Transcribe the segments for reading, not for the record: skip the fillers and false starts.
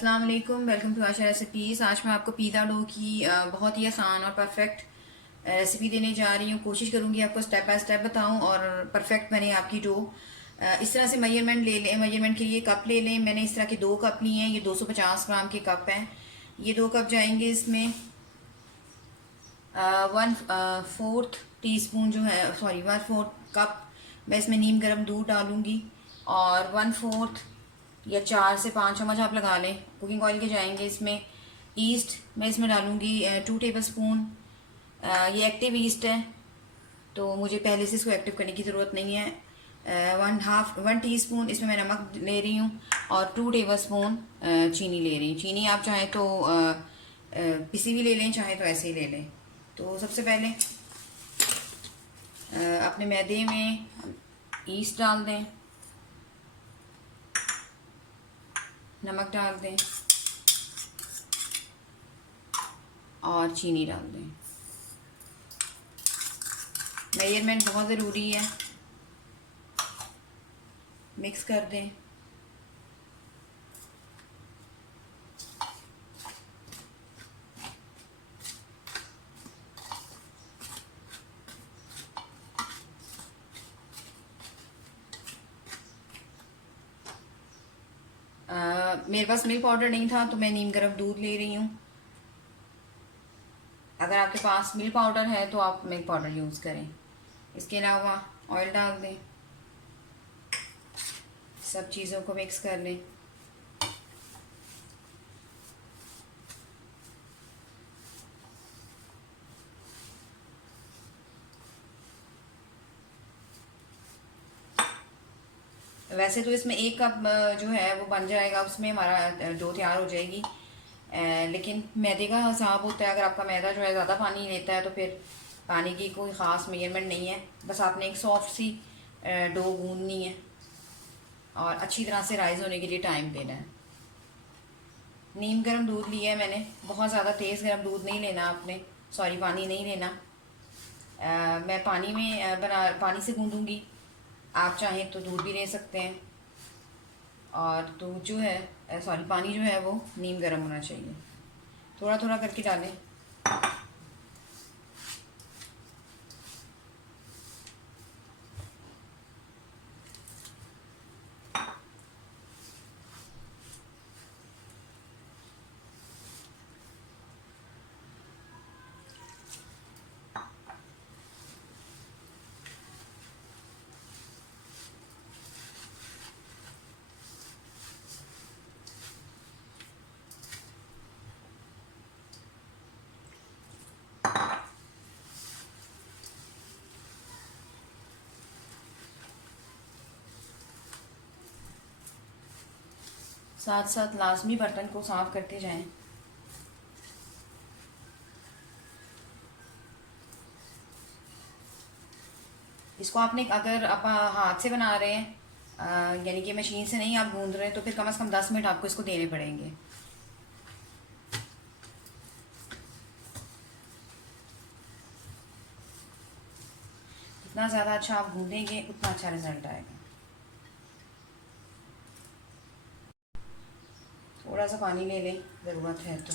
अस्सलाम वालेकुम, welcome to Asha recipes. आज मैं आपको पिज़्ज़ा डो की बहुत ही आसान और परफेक्ट रेसिपी देने जा रही हूँ। कोशिश करूँगी आपको स्टेप बाय स्टेप बताऊँ और परफेक्ट बने आपकी डो। इस तरह से मेजरमेंट ले लें। मेजरमेंट के लिए कप ले लें। मैंने इस तरह के 2 कप लिए हैं। ये 250 ग्राम के कप हैं। ये 2 कप जाएंगे इसमें 1/4 टी स्पून जो है, सॉरी 1/4 कप मैं इसमें नीम गर्म दूध डालूंगी। और 1/4 या 4 से 5 चम्मच आप लगा लें कुकिंग ऑयल के जाएंगे इसमें। ईस्ट मैं इसमें डालूंगी 2 टेबल स्पून। ये एक्टिव ईस्ट है, तो मुझे पहले से इसको एक्टिव करने की ज़रूरत नहीं है। 1 टी स्पून इसमें मैं नमक ले रही हूँ और 2 टेबल स्पून चीनी ले रही हूँ। चीनी आप चाहें तो पिसी भी ले लें, चाहें तो ऐसे ही ले लें। तो सबसे पहले अपने मैदे में ईस्ट डाल दें, नमक डाल दें और चीनी डाल दें। मेजरमेंट बहुत ज़रूरी है। मिक्स कर दें। मेरे पास मिल्क पाउडर नहीं था तो मैं नीम गर्म दूध ले रही हूँ। अगर आपके पास मिल्क पाउडर है तो आप मिल्क पाउडर यूज़ करें। इसके अलावा ऑयल डाल दें। सब चीज़ों को मिक्स कर लें। वैसे तो इसमें 1 कप जो है वो बन जाएगा, उसमें हमारा डो तैयार हो जाएगी। लेकिन मैदे का हिसाब होता है। अगर आपका मैदा जो है ज़्यादा पानी लेता है तो फिर पानी की कोई ख़ास मेजरमेंट नहीं है। बस आपने एक सॉफ्ट सी डो गूंदनी है और अच्छी तरह से राइज़ होने के लिए टाइम देना है। नीम गर्म दूध लिया है मैंने। बहुत ज़्यादा तेज़ गर्म दूध नहीं लेना आपने, सॉरी पानी नहीं लेना। मैं पानी में पानी से गूंदूंगी। आप चाहें तो दूध भी ले सकते हैं। और दूध जो है, सॉरी पानी जो है वो नीम गर्म होना चाहिए। थोड़ा थोड़ा करके डालें। 7 लाजमी बर्तन को साफ़ करते जाएं। इसको आपने, अगर आप हाथ से बना रहे हैं यानी कि मशीन से नहीं आप गूंद रहे हैं, तो फिर कम से कम 10 मिनट आपको इसको देने पड़ेंगे। जितना ज़्यादा अच्छा आप गूंदेंगे उतना अच्छा रिजल्ट आएगा। थोड़ा सा पानी ले लें ज़रूरत है तो।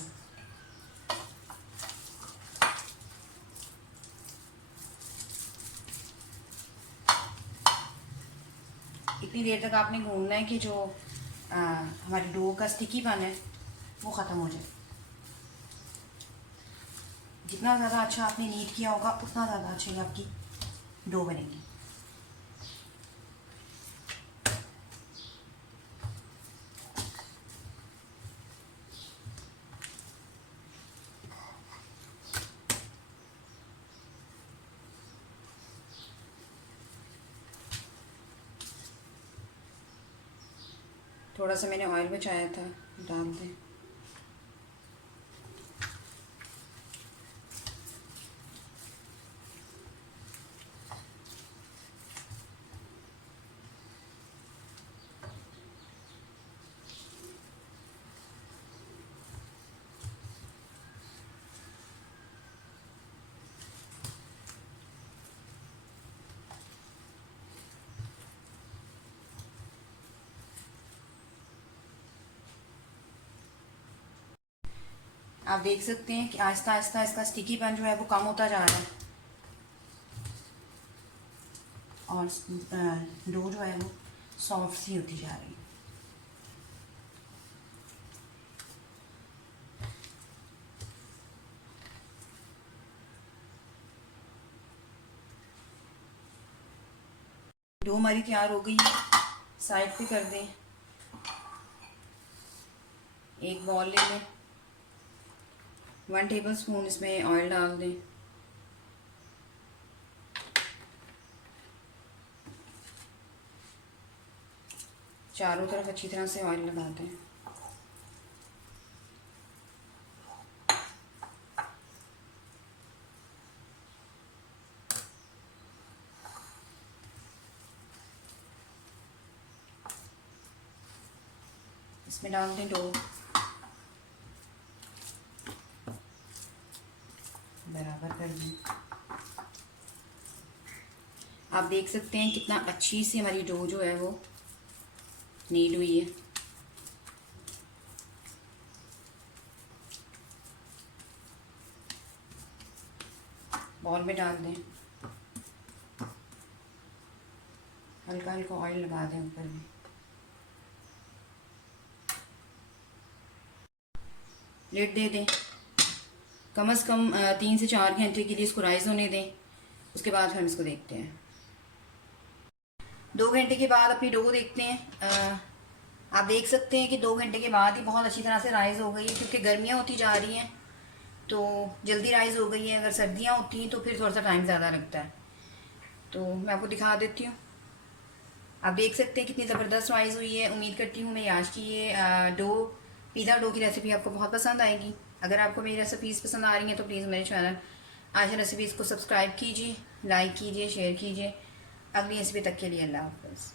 इतनी देर तक आपने गूंदना है कि जो हमारी डो का स्टिकीपन है वो ख़त्म हो जाए। जितना ज़्यादा अच्छा आपने नीट किया होगा उतना ज़्यादा अच्छी आपकी डो बनेगी। थोड़ा सा मैंने ऑयल बचाया था, डाल दें। आप देख सकते हैं कि आहिस्ता आहिस्ता इसका स्टिकीपन जो है वो कम होता जा रहा है और डो जो है वो सॉफ्ट सी होती जा रही है। डो हमारी तैयार हो गई है, साइड पे कर दें। एक बॉल ले लें, 1 टेबलस्पून इसमें ऑयल डाल दें। चारों तरफ अच्छी तरह से ऑयल लगा दें। इसमें डाल दें डो, बराबर कर दें। आप देख सकते हैं कितना अच्छी सी हमारी डो जो है वो नीड हुई है। बॉल में डाल दें, हल्का हल्का ऑयल लगा दें ऊपर में। लिड दे दें, कम से कम 3 से 4 घंटे के लिए इसको राइज होने दें। उसके बाद हम इसको देखते हैं। 2 घंटे के बाद अपनी डो देखते हैं। आप देख सकते हैं कि 2 घंटे के बाद ही बहुत अच्छी तरह से राइज हो गई है, क्योंकि गर्मियाँ होती जा रही हैं तो जल्दी राइज हो गई है। अगर सर्दियाँ होती हैं तो फिर थोड़ा सा टाइम ज़्यादा लगता है। तो मैं आपको दिखा देती हूँ। आप देख सकते हैं कितनी ज़बरदस्त राइज हुई है। उम्मीद करती हूँ मेरी आज की ये डो पिज़्ज़ा डो की रेसिपी आपको बहुत पसंद आएगी। अगर आपको मेरी रेसिपीज़ पसंद आ रही हैं तो प्लीज़ मेरे चैनल आशा रेसिपीज़ को सब्सक्राइब कीजिए, लाइक कीजिए, शेयर कीजिए। अगली रेसिपी तक के लिए अल्लाह हाफ़िज़।